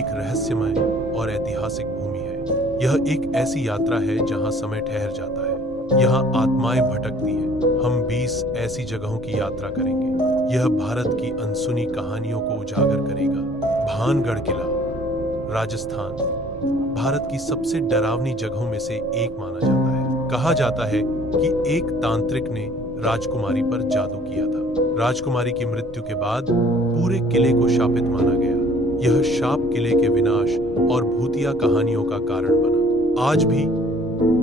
एक रहस्यमय और ऐतिहासिक भूमि है। यह एक ऐसी यात्रा है जहां समय ठहर जाता है, यहाँ आत्माएं भटकती हैं। हम 20 ऐसी जगहों की यात्रा करेंगे। यह भारत की अनसुनी कहानियों को उजागर करेगा। भानगढ़ किला, राजस्थान, भारत की सबसे डरावनी जगहों में से एक माना जाता है। कहा जाता है कि एक तांत्रिक ने राजकुमारी पर जादू किया था। राजकुमारी की मृत्यु के बाद पूरे किले को शापित माना गया। यह शाप किले के विनाश और भूतिया कहानियों का कारण बना। आज भी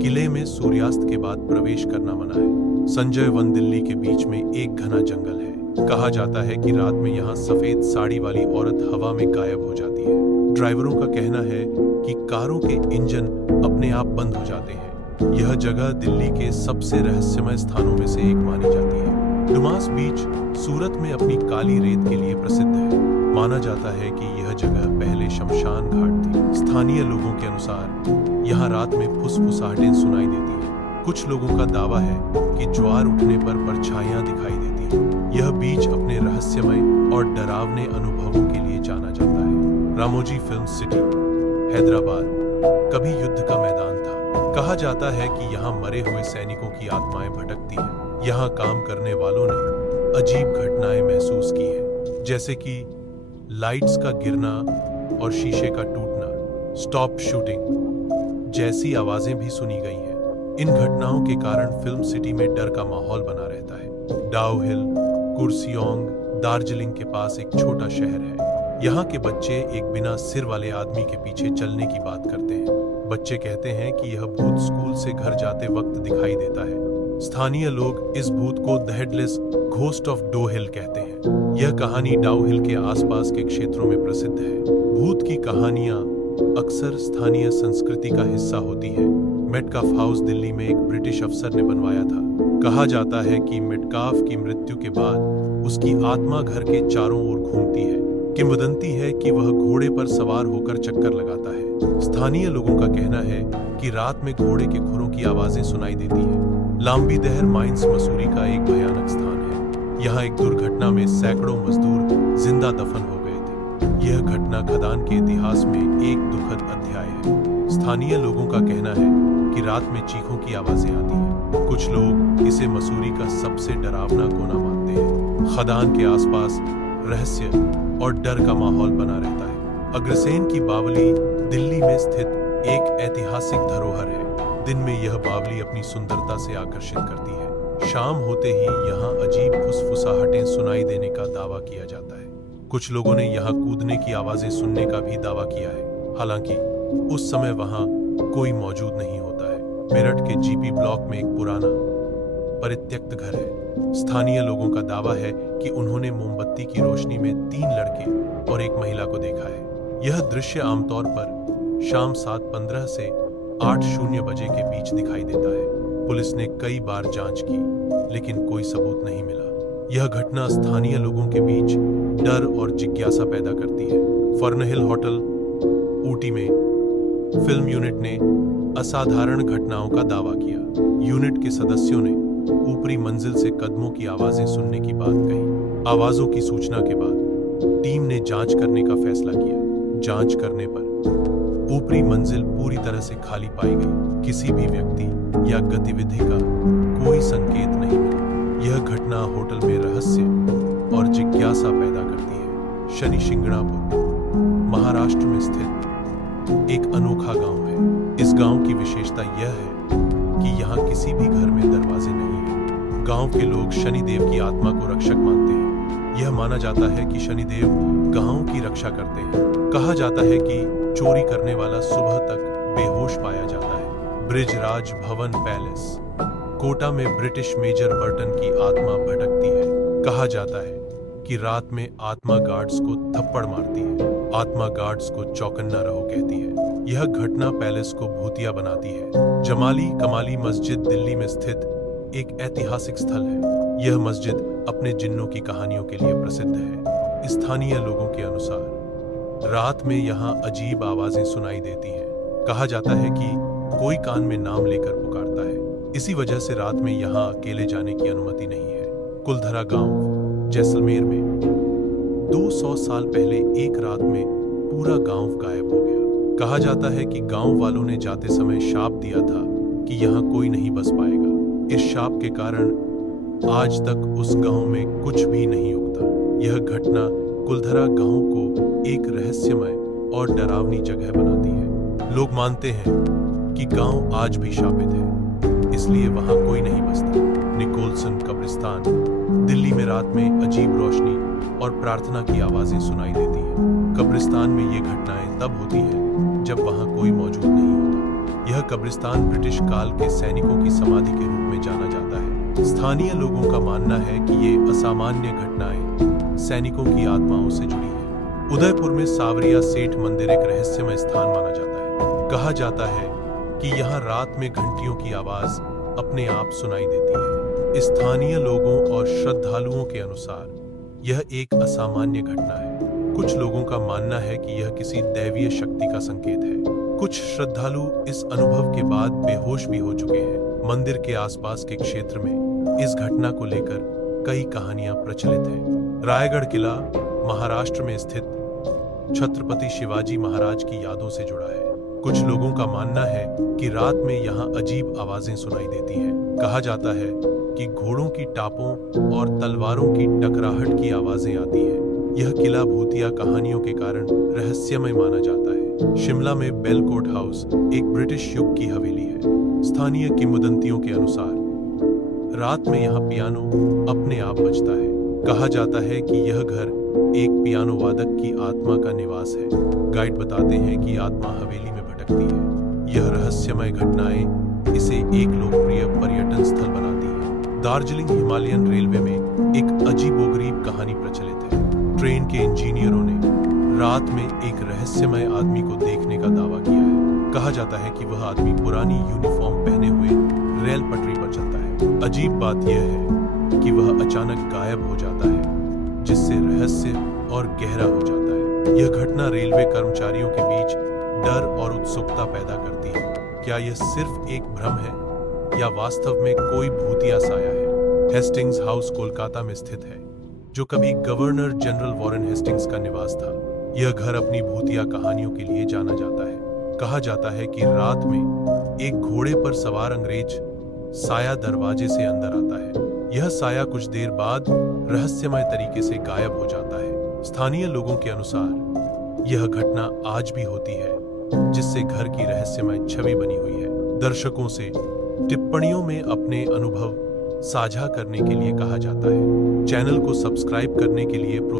किले में सूर्यास्त के बाद प्रवेश करना मना है। संजय वन दिल्ली के बीच में एक घना जंगल है। कहा जाता है कि रात में यहाँ सफेद साड़ी वाली औरत हवा में गायब हो जाती है। ड्राइवरों का कहना है कि कारों के इंजन अपने आप बंद हो जाते हैं। यह जगह दिल्ली के सबसे रहस्यमय स्थानों में से एक मानी जाती है। डुमास बीच सूरत में अपनी काली रेत के लिए प्रसिद्ध है। माना जाता है कि यह जगह पहले शमशान घाट थी। स्थानीय लोगों के अनुसार यहाँ रात में फुसफुसाहटें सुनाई देती हैं। कुछ लोगों का दावा है कि ज्वार उठने पर परछाइयां दिखाई देती हैं। यह बीच अपने रहस्यमय और डरावने अनुभवों के लिए जाना जाता है। रामोजी फिल्म सिटी, हैदराबाद, कभी युद्ध का मैदान था। कहा जाता है कि यहाँ मरे हुए सैनिकों की आत्माएं भटकती हैं। यहाँ काम करने वालों ने अजीब घटनाएं महसूस की हैं, जैसे कि लाइट्स का गिरना और शीशे का टूटना, स्टॉप शूटिंग जैसी आवाजें भी सुनी गई हैं। इन घटनाओं के कारण फिल्म सिटी में डर का माहौल बना रहता है। डाउ हिल, कुर्सियोंग, दार्जिलिंग के पास एक छोटा शहर है। यहाँ के बच्चे एक बिना सिर वाले आदमी के पीछे चलने की बात करते हैं। बच्चे कहते हैं कि यह भूत स्कूल से घर जाते वक्त दिखाई देता है। स्थानीय लोग इस भूत को the headless ghost of Dow Hill कहते हैं। यह कहानी डाउ हिल के आसपास के क्षेत्रों में प्रसिद्ध है। भूत की कहानियां अक्सर स्थानीय संस्कृति का हिस्सा होती हैं। मेटकाफ हाउस दिल्ली में एक ब्रिटिश अफसर ने बनवाया था। कहा जाता है कि मेटकाफ की मृत्यु के बाद उसकी आत्मा घर के चारों ओर घूमती है। किंवदंती है कि वह घोड़े पर सवार होकर चक्कर लगाता है। स्थानीय लोगों का कहना है कि रात में घोड़े के खुरों की आवाजें सुनाई देती हैं। लांबीदहर माइंस मसूरी का एक भयानक स्थान है। यहाँ एक दुर्घटना में सैकड़ों मजदूर जिंदा दफन हो गए थे। यह घटना खदान के इतिहास में एक दुखद अध्याय है। स्थानीय लोगों का कहना है कि रात में चीखों की आवाजें आती हैं। कुछ लोग इसे मसूरी का सबसे डरावना कोना मानते हैं। खदान के आसपास रहस्य और डर का माहौल बना रहता है। अग्रसेन की बावली दिल्ली में स्थित एक ऐतिहासिक धरोहर है। दिन में यह बावली अपनी सुंदरता से आकर्षित करती है। शाम होते ही यहाँ अजीब फुसफुसाहटें सुनाई देने का दावा किया जाता है। कुछ लोगों ने यहाँ कूदने की आवाजें सुनने का भी दावा किया है, हालांकि उस समय वहाँ कोई मौजूद नहीं होता है। मेरठ के जीपी ब्लॉक में एक पुराना परित्यक्त घर है। स्थानीय लोगों का दावा है कि उन्होंने मोमबत्ती की रोशनी में 3 लड़के और एक महिला को देखा है। यह दृश्य आमतौर पर शाम 7:15 से 8:00 बजे के बीच दिखाई देता है। पुलिस ने कई बार जांच की, लेकिन कोई सबूत नहीं मिला। यह घटना स्थानीय लोगों के बीच डर और जिज्ञासा पैदा करती है। फर्नहिल होटल, ऊटी में फिल्म यूनिट ने असाधारण घटनाओं का दावा किया। यूनिट के सदस्यों ने ऊपरी मंजिल से कदमों की आवाजें सुनने की बात कही। आवाजों की सूचना के बाद टीम ने जांच करने का फैसला किया। जांच करने पर ऊपरी मंजिल पूरी तरह से खाली पाई गई। किसी भी व्यक्ति या गतिविधि का कोई संकेत नहीं मिला। यह घटना होटल में रहस्य और जिज्ञासा पैदा करती है। शनि शिंगणापुर, महाराष्ट्र में स्थित एक अनोखा गांव है। इस गांव की विशेषता यह है कि यहाँ किसी भी घर में दरवाजे नहीं हैं। गांव के लोग शनिदेव की आत्मा को रक्षक मानते हैं। यह माना जाता है कि शनिदेव गांव की रक्षा करते हैं। कहा जाता है कि चोरी करने वाला सुबह तक बेहोश पाया जाता है। ब्रिजराज भवन पैलेस, कोटा में ब्रिटिश मेजर बर्टन की आत्मा भटकती है। कहा जाता है कि रात में आत्मा गार्ड्स को थप्पड़ मारती है। आत्मा गार्ड्स को चौकन्ना रहो कहती है। यह घटना पैलेस को भूतिया बनाती है। जमाली कमाली मस्जिद दिल्ली में स्थित एक ऐतिहासिक स्थल है। यह मस्जिद अपने जिन्नों की कहानियों के लिए प्रसिद्ध है। स्थानीय लोगों के अनुसार रात में यहाँ अजीब आवाजें सुनाई देती हैं। कहा जाता है कि कोई कान में नाम लेकर पुकारता है। इसी वजह से रात में यहाँ अकेले जाने की अनुमति नहीं है। कुलधरा गांव, जैसलमेर में 200 साल पहले एक रात में पूरा गांव गायब हो गया। कहा जाता है कि गांव वालों ने जाते समय शाप दिया था कि यहाँ कोई नहीं बस पाएगा। इस शाप के कारण आज तक उस गांव में कुछ भी नहीं उगता। यह घटना कुलधरा गांव को एक रहस्यमय और डरावनी जगह बनाती है। लोग मानते हैं कि गांव आज भी शापित है, इसलिए वहां कोई नहीं बसता। निकोलसन कब्रिस्तान। दिल्ली में रात में अजीब रोशनी और प्रार्थना की आवाजें सुनाई देती हैं। कब्रिस्तान में ये घटनाएं तब होती हैं जब वहां कोई मौजूद नहीं होता। यह कब्रिस्तान ब्रिटिश काल के सैनिकों की समाधि के रूप में जाना जाता है। स्थानीय लोगों का मानना है कि ये असामान्य घटनाएं सैनिकों की आत्माओं से जुड़ी है। उदयपुर में सावरिया सेठ मंदिर एक रहस्यमय स्थान माना जाता है। कहा जाता है कि यहाँ रात में घंटियों की आवाज अपने आप सुनाई देती है। स्थानीय लोगों और श्रद्धालुओं के अनुसार यह एक असामान्य घटना है। कुछ लोगों का मानना है कि यह किसी दैवीय शक्ति का संकेत है। कुछ श्रद्धालु इस अनुभव के बाद बेहोश भी हो चुके हैं। मंदिर के आसपास के क्षेत्र में इस घटना को लेकर कई कहानियां प्रचलित हैं। रायगढ़ किला महाराष्ट्र में स्थित छत्रपति शिवाजी महाराज की यादों से जुड़ा है। कुछ लोगों का मानना है कि रात में यहाँ अजीब आवाजें सुनाई देती हैं। कहा जाता है कि घोड़ों की टापों और तलवारों की टकराहट की आवाजें आती हैं। यह किला भूतिया कहानियों के कारण रहस्यमय माना जाता है। शिमला में बेलकोट हाउस एक ब्रिटिश युग की हवेली है। स्थानीय किंवदंतियों के अनुसार रात में यहाँ पियानो अपने आप बजता है। कहा जाता है कि यह घर एक पियानो वादक की आत्मा का निवास है। गाइड बताते हैं कि आत्मा हवेली में भटकती है। यह रहस्यमय घटनाएं इसे एक लोकप्रिय पर्यटन स्थल बनाती है। दार्जिलिंग हिमालयन रेलवे में एक अजीबोगरीब कहानी प्रचलित है। ट्रेन के इंजीनियरों ने रात में एक रहस्यमय आदमी को देखने का दावा किया है। कहा जाता है कि वह आदमी पुरानी यूनिफॉर्म पहने हुए रेल पटरी पर चलता है। अजीब बात यह है कि वह अचानक गायब हो जाता है, जिससे रहस्य और गहरा हो जाता है। यह घटना रेलवे कर्मचारियों के बीच डर और उत्सुकता पैदा करती है। क्या यह सिर्फ एक भ्रम है या वास्तव में कोई भूतिया साया है? हेस्टिंग्स हाउस कोलकाता में स्थित है, जो कभी गवर्नर जनरल वॉरेन हेस्टिंग्स का निवास था। यह घर अपनी भूतिया कहानियों के लिए जाना जाता है। कहा जाता है कि रात में एक घोड़े पर सवार अंग्रेज साया दरवाजे से अंदर आता है। यह साया कुछ देर बाद रहस्यमय तरीके से गायब हो जाता है। स्थानीय लोगों के अनुसार यह घटना आज भी होती है, जिससे घर की रहस्यमय छवि बनी हुई है। दर्शकों से टिप्पणियों में अपने अनुभव साझा करने के लिए कहा जाता है। चैनल को सब्सक्राइब करने के लिए